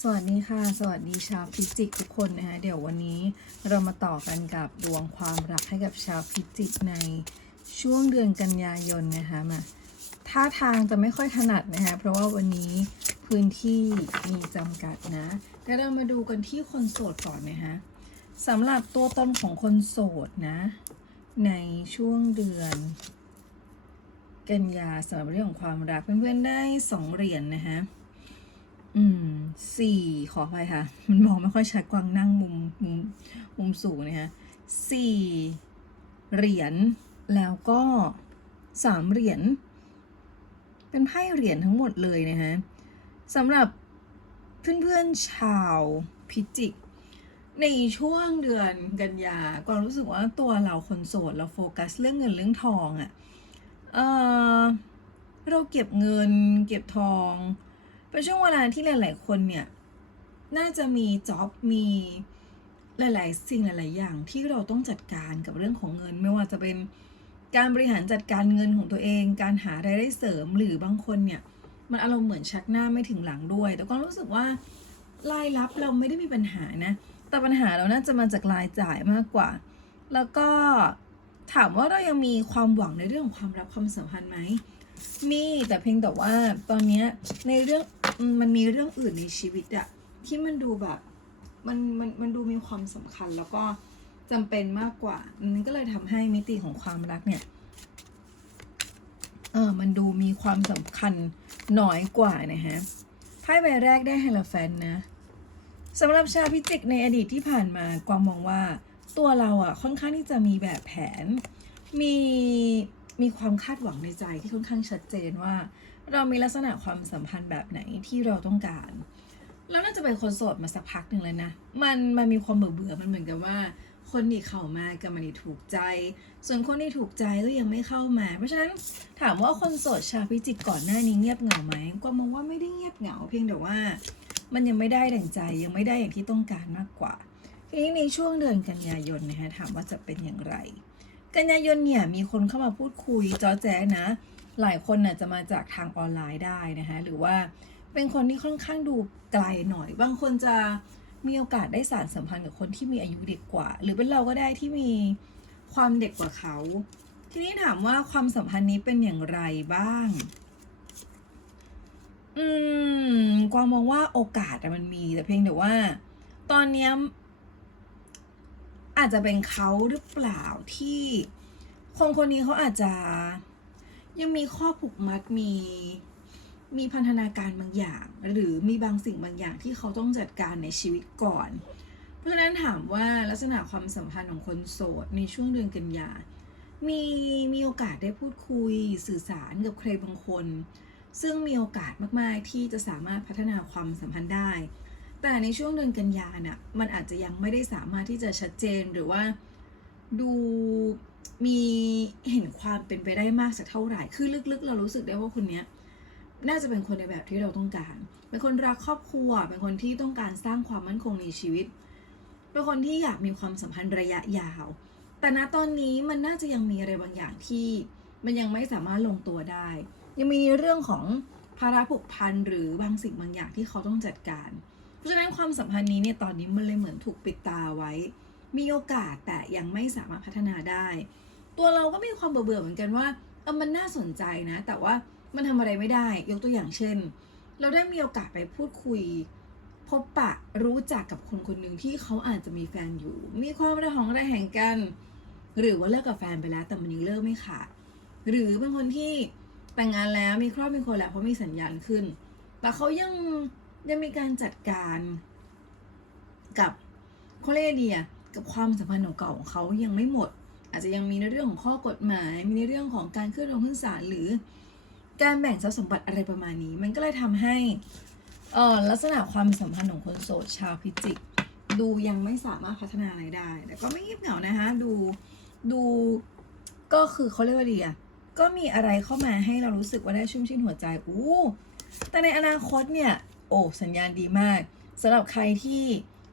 สวัสดีค่ะ สวัสดีชาวพิจิกทุกคนนะคะเดี๋ยววันนี้เรามาต่อกันกับดวงความรักให้กับชาวพิจิกในช่วงเดือนกันยายนนะคะมาท่าทางจะไม่ค่อยถนัดนะคะเพราะว่าวันนี้พื้นที่มีจำกัดนะเดี๋ยวเรามาดูกันที่คนโสดก่อนนะคะสำหรับตัวตนของคนโสดนะ ในช่วงเดือน กันยาสำหรับเรื่องของความรักเพื่อนๆได้สองเหรียญนะคะ อืมสี่ขออภัยค่ะ มันมองไม่ค่อยชัดกวางนั่งมุมมุมมุมสูงนะคะสี่เหรียญแล้วก็สามเหรียญเป็นไพ่เหรียญทั้งหมดเลยนะคะสำหรับเพื่อนๆชาวพิจิก ในช่วงเดือนกันยากวางรู้สึกว่าตัวเราคนโสดเราโฟกัสเรื่องเงินเรื่องทองอะ่ะเออเราเก็บเงินเก็บทอง เป็นช่วงเวลาที่หลาย ๆ คนเนี่ย น่าจะมีจ็อบมีหลาย ๆ สิ่งหลาย ๆ อย่างที่เราต้องจัดการกับเรื่องของเงิน ไม่ว่าจะเป็นการบริหารจัดการเงินของตัวเอง การหารายได้เสริมหรือบางคนเนี่ย มันอารมณ์เหมือนชักหน้าไม่ถึงหลังด้วย แต่ก็รู้สึกว่ารายรับเราไม่ได้มีปัญหานะ แต่ปัญหาเราน่าจะมาจากรายจ่ายมากกว่า แล้วก็ถามว่าเรายังมีความหวังในเรื่องของความรักความสัมพันธ์ไหม มีแต่เพียงแต่ว่าตอนเนี้ยในเรื่องมันมีเรื่องอื่นในชีวิตอะที่มันดูแบบมันมันมันดูมีความสำคัญแล้วก็จำเป็นมากกว่ามันก็เลยทำให้มิติของความรักเนี่ยเออมันดูมีความสำคัญน้อยกว่านะฮะไพ่ใบแรกได้ไฮโลแฟนนะสำหรับชาวพิจิกในอดีตที่ผ่านมากวางมองว่าตัวเราอะค่อนข้างที่จะมีแบบแผนมี มีความคาดหวังในใจที่ค่อนข้างชัดเจนว่า เรามีลักษณะความสัมพันธ์แบบไหนที่เราต้องการ แล้วน่าจะเป็นคนโสดมาสักพักหนึ่งแล้วนะ มันมันมีความเบื่อเบื่อมันเหมือนกับว่า คนที่เข้ามากับมันที่ถูกใจ ส่วนคนที่ถูกใจก็ยังไม่เข้ามา เพราะฉะนั้นถามว่าคนโสดชาวพิจิกก่อนหน้านี้เงียบเหงาไหมก็มองว่าไม่ได้เงียบเหงา เพียงแต่ว่า มันยังไม่ได้ดั่งใจยังไม่ได้อย่างที่ต้องการมากกว่าทีนี้ในช่วงเดือนกันยายนนะคะถามว่าจะเป็นอย่างไร กันยายนเนี่ยมีคนเข้ามาพูดคุยจอแจ๊นะ หลายคนน่ะจะมาจากทางออนไลน์ได้นะคะหรือว่าเป็นคนที่ค่อนข้างดูไกลหน่อย บางคนจะมีโอกาสได้สารสัมพันธ์กับคนที่มีอายุเด็กกว่า หรือเป็นเราก็ได้ที่มีความเด็กกว่าเขา ทีนี้ถามว่าความสัมพันธ์นี้เป็นอย่างไรบ้าง อืมกวางมองว่าโอกาสมันมีแต่เพียงแต่ว่า ตอนเนี้ย อาจจะเป็นเขาหรือเปล่าที่คนคนนี้เขาอาจจะยังมีข้อผูกมัดมีมีพันธนาการบางอย่าง หรือมีบางสิ่งบางอย่างที่เขาต้องจัดการในชีวิตก่อน เพราะฉะนั้นถามว่าลักษณะความสัมพันธ์ของคนโสดในช่วงเดือนกันยามีมีโอกาสได้พูดคุยสื่อสารกับใครบางคน ซึ่งมีโอกาสมาก ๆ ที่จะสามารถพัฒนาความสัมพันธ์ได้ แต่ในช่วงเดือนกันยาน่ะมันอาจจะยังไม่ได้สามารถที่จะชัดเจนหรือว่าดูมีเห็นความเป็นไปได้มากสักเท่าไหร่ คือลึกๆ เรารู้สึกได้ว่าคนเนี้ยน่าจะเป็นคนในแบบที่เราต้องการ เป็นคนรักครอบครัว เป็นคนที่ต้องการสร้างความมั่นคงในชีวิต เป็นคนที่อยากมีความสัมพันธ์ระยะยาว แต่ณตอนนี้มันน่าจะยังมีอะไรบางอย่างที่มันยังไม่สามารถลงตัวได้ ยังมีเรื่องของภาระผูกพันหรือบางสิ่งบางอย่างที่เขาต้องจัดการ เพราะฉะนั้นความสัมพันธ์นี้เนี่ยตอนนี้มันเลยเหมือนถูกปิดตาไว้ มีโอกาสแต่ยังไม่สามารถพัฒนาได้ ตัวเราก็มีความเบื่อเหมือนกันว่าเออมันน่าสนใจนะ แต่ว่ามันทำอะไรไม่ได้ ยกตัวอย่างเช่น เราได้มีโอกาสไปพูดคุย พบปะรู้จักกับคนคนหนึ่งที่เขาอาจจะมีแฟนอยู่ มีความระหองระแหงกัน หรือว่าเลิกกับแฟนไปแล้ว แต่มันยังเลิกไม่ขาดหรือเป็นคนที่แต่งงานแล้วมีครอบมีคนแล้วเพราะมีสัญญาณขึ้น แต่เขายัง ยังมีการจัดการกับเขาเรียกอะไรดีอะกับความสัมพันธ์เก่าของเขายังไม่หมด อาจจะยังมีในเรื่องของข้อกฎหมาย มีในเรื่องของการขึ้นโรงขึ้นศาลหรือ การแบ่งทรัพย์สมบัติอะไรประมาณนี้ มันก็เลยทำให้เออลักษณะความสัมพันธ์ของคนโสดชาวพิจิก ดูยังไม่สามารถพัฒนาอะไรได้ แต่ก็ไม่เงียบเหงานะคะดูดูก็คือเขาเรียกว่าดีอะก็มีอะไรเข้ามาให้เรารู้สึกว่าได้ชุ่มชื่นหัวใจอู้แต่ในอนาคตเนี่ย อ้สัญญาณดีมากสำหรับใครที่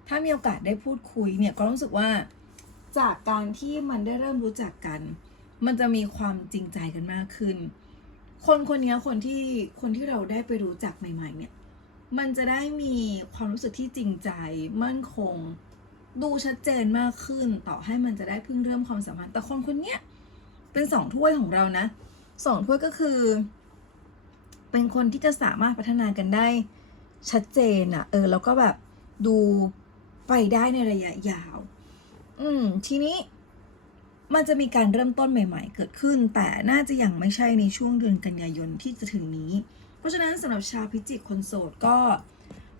ถ้ามีโอกาสได้พูดคุยเนี่ยก็รู้สึกว่าจากการที่มันได้เริ่มรู้จักกัน มันจะมีความจริงใจกันมากขึ้น คนคนนี้คนที่คนที่เราได้ไปรู้จักใหม่ ๆ เนี่ย มันจะได้มีความรู้สึกที่จริงใจมั่นคง ดูชัดเจนมากขึ้น ต่อให้มันจะได้เพิ่งเริ่มความสัมพันธ์แต่คนคนเนี้ยเป็นสองถ้วยของเรานะสองถ้วยก็คือ เป็นคนที่จะสามารถพัฒนากันได้ ชัดเจนอะเออแล้วก็แบบดูไปได้ในระยะยาว อืม ทีนี้มันจะมีการเริ่มต้นใหม่ ๆ เกิดขึ้น แต่น่าจะยังไม่ใช่ในช่วงเดือนกันยายนที่จะถึงนี้ เพราะฉะนั้นสำหรับชาวพิจิกคนโสดก็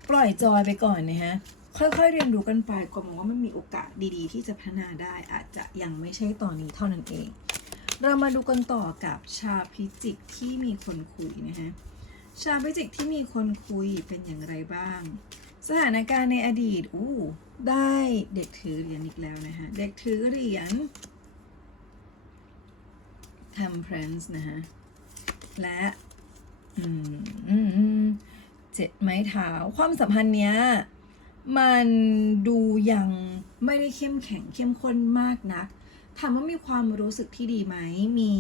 ปล่อยจอยไปก่อนนะฮะ ค่อยๆเรียนรู้กันไปก็มองว่ามันมีโอกาสดีๆ ที่จะพัฒนาได้อาจจะยังไม่ใช่ตอนนี้เท่านั้นเอง เรามาดูกันต่อกับชาวพิจิกที่มีคนคุยนะฮะ ชาวพิจิกที่มีคนคุยเป็นอย่างไรบ้าง สถานการณ์ในอดีตอู้ได้เด็กถือเหรียญอีกแล้วนะฮะเด็กถือเหรียญ temperance นะฮะและอืมเจ็ดไม้เท้าความสัมพันธ์เนี้ยมันดูยังไม่ได้เข้มแข็งเข้มข้นมากนักถามว่ามีความรู้สึกที่ดีไหมมี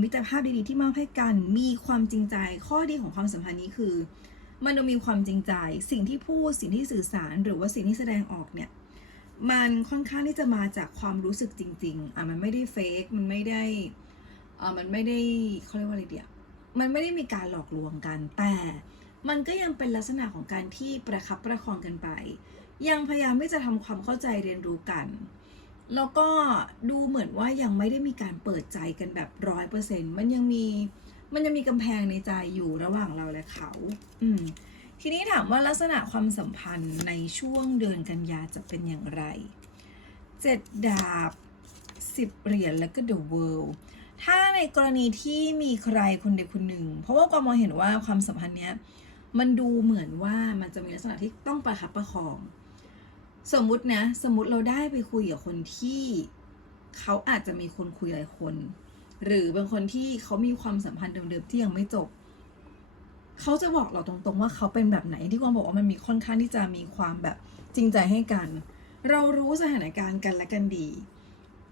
มิตรภาพดีๆที่มอบให้กัน มีความจริงใจ ข้อดีของความสัมพันธ์นี้คือ มันมีความจริงใจ สิ่งที่พูด สิ่งที่สื่อสาร หรือว่าสิ่งที่แสดงออกเนี่ย มันค่อนข้างที่จะมาจากความรู้สึกจริง ๆ อะ มันไม่ได้เฟกมันไม่ได้อ่อมันไม่ได้เขาเรียกว่าอะไรเดียวมันไม่ได้มีการหลอกลวงกัน แต่ มันก็ยังเป็นลักษณะของการที่ประคับประคองกันไป ยังพยายามที่จะทำความเข้าใจเรียนรู้กัน แล้วก็ดูเหมือนว่ายังไม่ได้มีการเปิดใจกันแบบร้อยเปอร์เซ็นต์มันยังมีมันยังมีกำแพงในใจอยู่ระหว่างเราและเขา อืม ทีนี้ถามว่าลักษณะความสัมพันธ์ในช่วงเดือนกันยาจะเป็นอย่างไรเจ็ดดาบสิบเหรียญแล้วก็ The World ถ้าในกรณีที่มีใครคนใดคนหนึ่ง เพราะว่ากวามองเห็นว่าความสัมพันธ์เนี้ย มันดูเหมือนว่ามันจะมีลักษณะที่ต้องประคับประคอง สมมุตินะ สมมุติเราได้ไปคุยกับคนที่เขาอาจจะมีคนคุยหลายคน หรือบางคนที่เขามีความสัมพันธ์เดิมๆที่ยังไม่จบ เขาจะบอกเราตรงๆว่าเขาเป็นแบบไหนที่กวางบอกว่ามันมีค่อนข้างที่จะมีความแบบจริงใจให้กัน เรารู้สถานการณ์กันและกันดี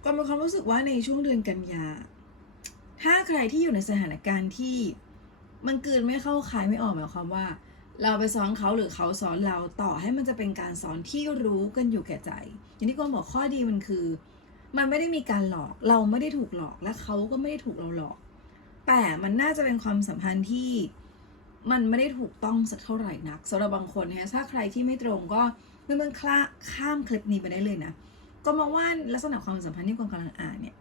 ก็มีความรู้สึกว่าในช่วงเดือนกันยา ถ้าใครที่อยู่ในสถานการณ์ที่มันเกลืนไม่เข้าคายไม่ออกหมายความว่า เราไปสอนเขาหรือเขาสอนเราต่อให้มันจะเป็นการสอนที่รู้กันอยู่แก่ใจ อย่างที่กวางบอกข้อดีมันคือ มันไม่ได้มีการหลอก เราไม่ได้ถูกหลอกและเขาก็ไม่ได้ถูกเราหลอก แต่มันน่าจะเป็นความสัมพันธ์ที่มันไม่ได้ถูกต้องสักเท่าไหร่นักสำหรับบางคนนะถ้าใครที่ไม่ตรงก็เมื่อคลาข้ามคลิปนี้ไปได้เลยนะก็มองว่าลักษณะความสัมพันธ์ที่กวางกำลังอ่านเนี่ย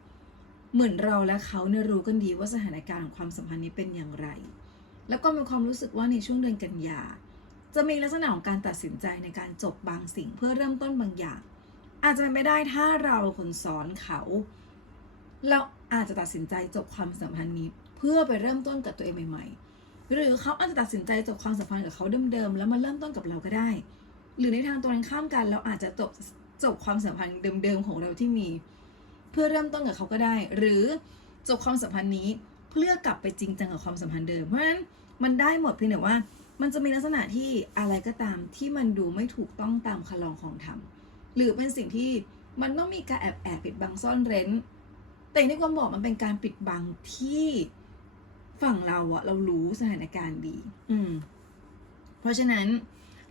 เหมือนเราและเขาเนี่ยรู้กันดีว่าสถานการณ์ของความสัมพันธ์นี้เป็นอย่างไร แล้วก็มีความรู้สึกว่าในช่วงเดือนกันยา จะมีลักษณะของการตัดสินใจในการจบบางสิ่งเพื่อเริ่มต้นบางอย่าง อาจจะเป็นไม่ได้ถ้าเราคนสอนเขา เราอาจจะตัดสินใจจบความสัมพันธ์นี้ เพื่อไปเริ่มต้นกับตัวเองใหม่ๆ หรือเขาอาจจะตัดสินใจจบความสัมพันธ์กับเขาเดิมๆแล้วมาเริ่มต้นกับเราก็ได้ หรือในทางตรงกันข้ามกันเราอาจจะจบจบความสัมพันธ์เดิมๆของเราที่มี เพื่อเริ่มต้นกับเขาก็ได้ หรือจบความสัมพันธ์นี้ เพื่อกลับไปจริงจังกับความสัมพันธ์เดิม เพราะฉะนั้นมันได้หมดเพียงแต่ว่า มันจะมีลักษณะที่อะไรก็ตามที่มันดูไม่ถูกต้องตามคลองของธรรมหรือเป็นสิ่งที่มันต้องมีการแอบแอบปิดบังซ่อนเร้น แต่อย่างที่ความบอกมันเป็นการปิดบังที่ฝั่งเราอะเรารู้สถานการณ์ดี อืม เพราะฉะนั้น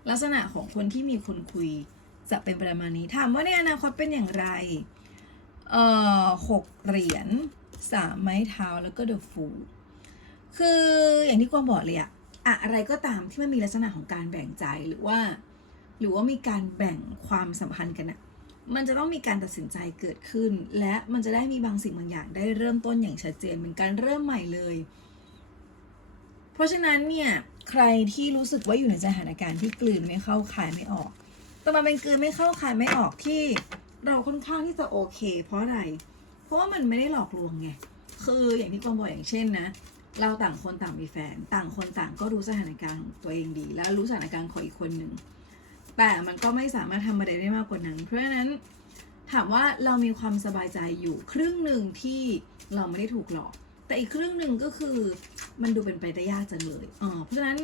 ลักษณะของคนที่มีคนคุยจะเป็นประมาณนี้ถามว่าในอนาคตเป็นอย่างไร เอ่อหกเหรียญ สามไม้เท้าแล้วก็เดอะฟูคืออย่างที่กวางบอกเลยอะอะไรก็ตามที่มันมีลักษณะของการแบ่งใจหรือว่า หรือว่ามีการแบ่งความสัมพันธ์กันอะมันจะต้องมีการตัดสินใจเกิดขึ้น และมันจะได้มีบางสิ่งบางอย่างได้เริ่มต้นอย่างชัดเจนเป็นการเริ่มใหม่เลย เพราะฉะนั้นเนี่ยใครที่รู้สึกว่าอยู่ในสถานการณ์ที่กลืนไม่เข้าคายไม่ออก แต่มันเป็นกลืนไม่เข้าคายไม่ออกที่เราค่อนข้างที่จะโอเค เพราะอะไรเราะว่ามันไม่ได้หลอกลวงไง คืออย่างที่กวางบอกอย่างเช่นนะ เราต่างคนต่างมีแฟน ต่างคนต่างก็รู้สถานการณ์ของตัวเองดี และรู้สถานการณ์ของอีกคนหนึ่ง แต่มันก็ไม่สามารถทำอะไรได้มากกว่านั้น เพราะฉะนั้นถามว่าเรามีความสบายใจอยู่ครึ่งหนึ่งที่เราไม่ได้ถูกหลอก แต่อีกครึ่งหนึ่งก็คือมันดูเป็นไปได้ยากจังเลยอ่าเพราะฉะนั้น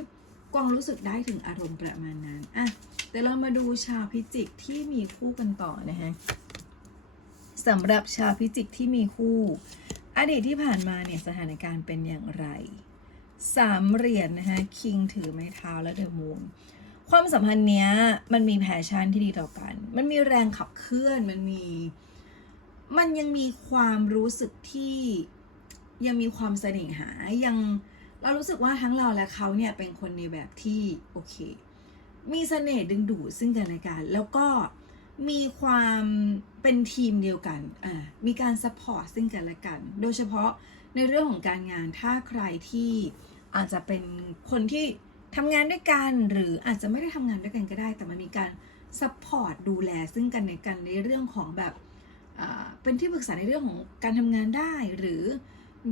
กวางรู้สึกได้ถึงอารมณ์ประมาณนั้นอะเดี๋ยวเรามาดูชาวพิจิกที่มีคู่กันต่อนะฮะ สำหรับชาวพิจิกที่มีคู่ อดีตที่ผ่านมาเนี่ยสถานการณ์เป็นอย่างไรสามเหรียญนะคะคิงถือไม้เท้าและเดอะมูนความสัมพันธ์เนี้ยมันมีแพชชั่นที่ดีต่อกัน มันมีแรงขับเคลื่อนมันมี มันยังมีความรู้สึกที่ยังมีความเสน่หายังเรารู้สึกว่าทั้งเราและเขาเนี่ยเป็นคนในแบบที่โอเค มีเสน่ห์ดึงดูดซึ่งกันและกัน แล้วก็ มีความเป็นทีมเดียวกัน อ่า มีการซัพพอร์ตซึ่งกันและกัน โดยเฉพาะในเรื่องของการงาน ถ้าใครที่อาจจะเป็นคนที่ทำงานด้วยกัน หรืออาจจะไม่ได้ทำงานด้วยกันก็ได้ แต่มันมีการซัพพอร์ตดูแลซึ่งกันและกันในเรื่องของแบบเป็นที่ปรึกษาในเรื่องของการทำงานได้ หรือ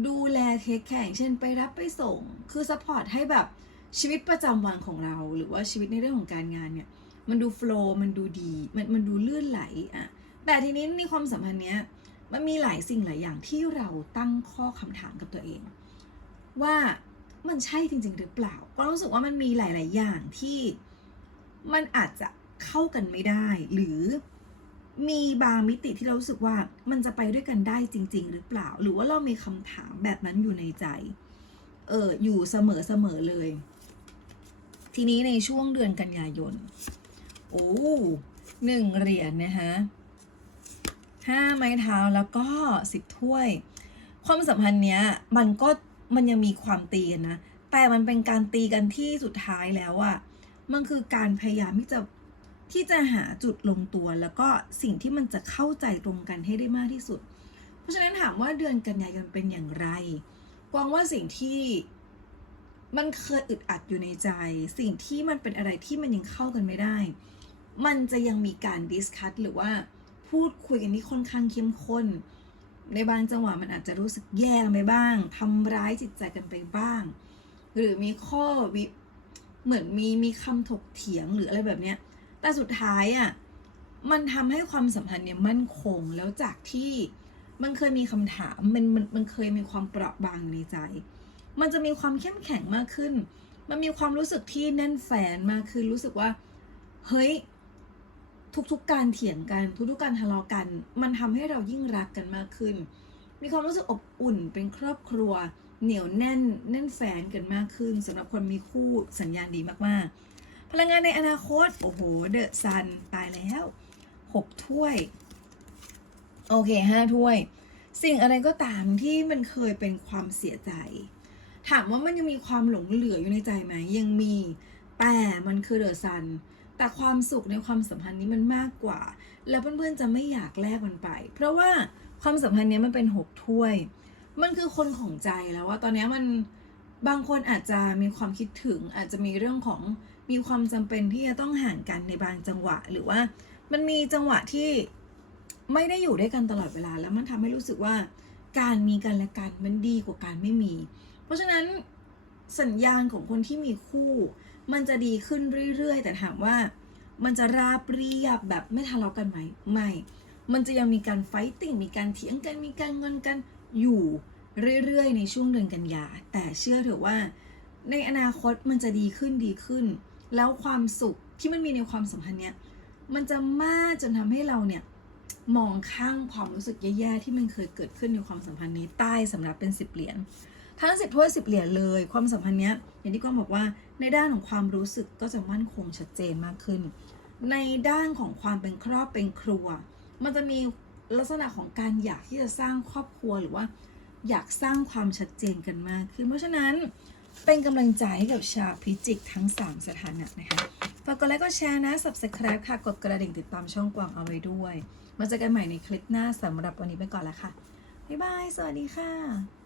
ดูแลเทคแคร์อย่างเช่นไปรับไปส่ง คือซัพพอร์ตให้แบบชีวิตประจำวันของเรา หรือว่าชีวิตในเรื่องของการงานเนี่ย มันดูโฟล์มันดูดี มันมันดูลื่นไหลอะแต่ทีนี้ในความสัมพันธ์เนี้ยมันมีหลายสิ่งหลายอย่างที่เราตั้งข้อคำถามกับตัวเอง ว่ามันใช่จริง ๆ หรือเปล่า ก็รู้สึกว่ามันมีหลาย ๆ อย่างที่มันอาจจะเข้ากันไม่ได้ หรือมีบางมิติที่เรารู้สึกว่ามันจะไปด้วยกันได้จริง ๆ หรือเปล่า หรือว่าเรามีคำถามแบบนั้นอยู่ในใจ เอออยู่เสมอเสมอเลย ทีนี้ในช่วงเดือนกันยายน โอ้หนึ่งเหรียญนะคะห้าไม้เท้าแล้วก็สิบถ้วย ความสัมพันธ์เนี้ยมันก็มันยังมีความตีกันนะ แต่มันเป็นการตีกันที่สุดท้ายแล้วอะมันคือการพยายามที่จะที่จะหาจุดลงตัว แล้วก็สิ่งที่มันจะเข้าใจตรงกันให้ได้มากที่สุด เพราะฉะนั้นถามว่าเดือนกันยายนเป็นอย่างไร กวางว่าสิ่งที่มันเคยอึดอัดอยู่ในใจ สิ่งที่มันเป็นอะไรที่มันยังเข้ากันไม่ได้ มันจะยังมีการดิสคัตหรือว่าพูดคุยกันที่ค่อนข้างเข้มข้น ในบางจังหวะมันอาจจะรู้สึกแย่ไปบ้างทำร้ายจิตใจกันไปบ้าง หรือมีข้อวิเหมือนมีมีคำถกเถียงหรืออะไรแบบเนี้ย แต่สุดท้ายอะ่ะมันทำให้ความสัมพันธ์เนี่ยมั่นคงแล้วจากที่มันเคยมีคำถามมันมันมันเคยมีความเปราะบางในใจ มันจะมีความเข้มแข็งมากขึ้น มันมีความรู้สึกที่แน่นแฟนมากขึ้นรู้สึกว่า เฮ้ย ทุกๆการเถียงกัน ทุกๆการทะเลาะกัน มันทำให้เรายิ่งรักกันมากขึ้น มีความรู้สึกอบอุ่นเป็นครอบครัว เหนียวแน่น แน่นแฟนกันมากขึ้นสำหรับคนมีคู่สัญญาณดีมากๆ พลังงานในอนาคต โอ้โห เดอะซัน ตายแล้วหกถ้วย โอเคห้าถ้วย สิ่งอะไรก็ตามที่มันเคยเป็นความเสียใจ ถามว่ามันยังมีความหลงเหลืออยู่ในใจไหมยังมี แต่มันคือเดอะซัน แต่ความสุขในความสัมพันธ์นี้มันมากกว่า แล้วเพื่อนๆจะไม่อยากแลกมันไป เพราะว่าความสัมพันธ์นี้มันเป็นหกถ้วย มันคือคนของใจแล้วว่าตอนนี้มันบางคนอาจจะมีความคิดถึงอาจจะมีเรื่องของมีความจำเป็นที่จะต้องห่างกันในบางจังหวะ หรือว่ามันมีจังหวะที่ไม่ได้อยู่ด้วยกันตลอดเวลา แล้วมันทำให้รู้สึกว่าการมีกันและกันมันดีกว่าการไม่มี เพราะฉะนั้นสัญญาณของคนที่มีคู่ มันจะดีขึ้นเรื่อยๆ แต่ถามว่ามันจะราบเรียบแบบไม่ทะเลาะกันไหมไม่ มันจะยังมีการไฟติ้งมีการเถียงกันมีการงอนกันอยู่เรื่อยๆ ในช่วงเดือนกันยา แต่เชื่อเถอะว่า ในอนาคตมันจะดีขึ้นดีขึ้น แล้วความสุขที่มันมีในความสัมพันธ์เนี้ยมันจะมากจนทำให้เราเนี่ยมองข้างความรู้สึกแย่ๆที่มันเคยเกิดขึ้นในความสัมพันธ์นี้ใต้สำหรับเป็นสิบเหรียญ ทั้งสิบถ้วยสิบเหรียญเลย ความสัมพันธ์เนี้ยอย่างที่ก้องบอกว่าในด้านของความรู้สึกก็จะมั่นคงชัดเจนมากขึ้น ในด้านของความเป็นครอบเป็นครัว มันจะมีลักษณะของการอยากที่จะสร้างครอบครัวหรือว่า อยากสร้างความชัดเจนกันมากขึ้นเพราะฉะนั้นเป็นกำลังใจให้กับชาวพิจิกทั้ง 3 สถานะนะคะฝากกดไลค์กดแชร์นะ subscribe ค่ะ กดกระดิ่งติดตามช่องกวางเอาไว้ด้วย มาเจอกันใหม่ในคลิปหน้าสำหรับวันนี้ไปก่อนแล้วค่ะ บ๊ายบาย สวัสดีค่ะ